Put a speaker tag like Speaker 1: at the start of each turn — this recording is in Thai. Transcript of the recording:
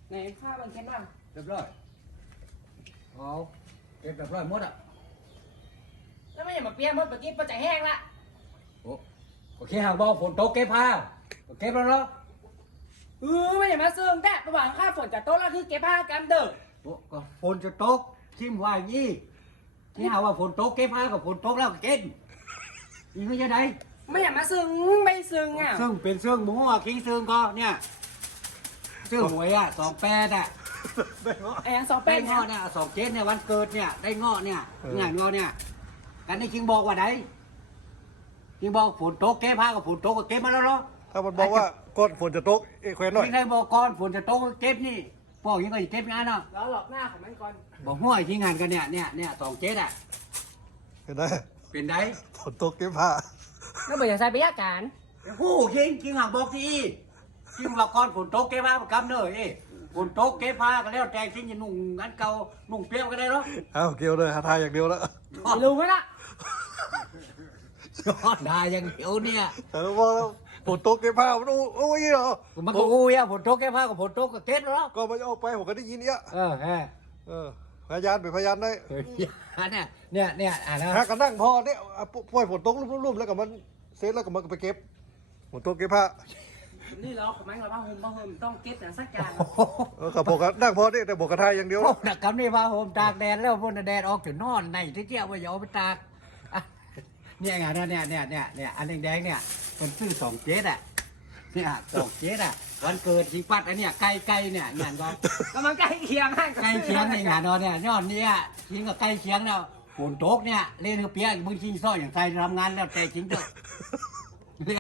Speaker 1: ไหนผ้าบางเก็บบ้าง
Speaker 2: เรียบร้อยเอาเก็บเรียบร้อยหมดอ่ะ
Speaker 1: แล้วไม่อย่ามาเปลี่ยนเมื่อกี้ปจะแห้งละ
Speaker 2: โอเคหากบอกฝนตกเก็บผ้าเก็บแล้วเนาะ
Speaker 1: ไม่อย่ามาเสื่องแต่ระหว่างข้าฝนจะโต๊ะแล้วคือเก็บผ้ากันเด้อ
Speaker 2: ก็ฝนจะตกชิมว่ายี่ที่หาว่าฝนตกเก็บผ้ากับฝนตกแล้วก็เก็บอีกไม่ใช่ไหน
Speaker 1: ไม่อย่ามาเสื่องไม่เสื่องอ่ะ
Speaker 2: ซึ่งเป็นซึ่งหมูอ่ะคิงซึ่งก็เนี่ยซึ่งหวยอ่ะ28อ่ะ
Speaker 1: ไอ้ยังสอง
Speaker 2: ได้
Speaker 1: เป็น
Speaker 2: เงาะเนี่ย27เนี่ยวันเกิดเนี่ยได้เงาะเนี่ยงานเงาะเนี่ยกันนี่คิงบอกว่าไหนคิงบอกฝนตกเก็บผ้ากับฝนตกก็เก็บมาแล้วเนาะ
Speaker 3: ถ้ามันบอกว่าก้อนฝนจะตกแขวนหน่อย
Speaker 2: คิงได้บอกก่อนฝนจะตกก็เก็บนี่พวกยิงก็จะเก็บงานเนาะ
Speaker 1: แล้วหลอกหน้าของมันก่อน
Speaker 2: บอกห้วยที่งานกันเนี่ย27อ่ะ
Speaker 3: เห็นไหม
Speaker 2: เป็นได
Speaker 3: ฝนตกเก็บผ้า
Speaker 1: แล้วเบื่อใส่ไปยาการ
Speaker 2: โอ้คิงหักบอกที่คิงว่าก่อนฝนตกเก็บผ้าประกำเนอะฝนตกเก็บผ้าก็แล้วแต่คิงจะนุ่งอันเก่านุ่งเปรี้ยวก็ได้เนาะ
Speaker 3: เอาเกี่ยวเลยหาทายอย่างเดียวแล้ว
Speaker 1: ไม่รู้ไหมล่ะ
Speaker 2: ยอดได้อย่างเดียวเนี่ย
Speaker 3: แต่ว่าฝนตกเก็บผ้ามันโอ้ยเหรอ
Speaker 2: มันก็อู้ยฝนตกเก็บผ้ากับฝนตกก็เก็บแล้ว
Speaker 3: ก็มันออกไปผมก็ได้ยินเนี่ย
Speaker 2: เออฮะ
Speaker 3: พยานเป็นพยานได้
Speaker 2: เนี่ยอ่านนะ
Speaker 3: หากันนั่งพอเนี่ยปล่อยฝนตกรุ่มๆแล้วก็มันเสร็จแล้วก็มันไปเก็บฝนตกเก็บผ้า
Speaker 1: นี่ล้อของมันเราผ้าห่มต้องเก็บแต่สักการ
Speaker 3: กับผมก็นั่งพอเนี่ยแต่บอกกระทายอย่างเดียว
Speaker 2: พวกนักกำนี่มาผมตากแดดแล้วพวกแดดออกถึงนอนในที่เจ้าว่าอย่าเอาไปตากเนี่ยไงเนี่ยอันแดงเนี่ยมันซื้อ27อ่ะเนี่ย27อ่ะวันเกิดสิปัดอันเนี้ยไก่เนี่ยงานก็
Speaker 1: ก็มันใกล้เคียงให้
Speaker 2: ใกล้เคียงในงานนอนเนี่ยยอดเนี่ยทิ้งกับใกล้เคียงแล้วฝนตกเนี่ยเล่นเปียกมึงชิงซ้อยอย่างไทยทำงานแล้วแต่ทิ้งเถอะ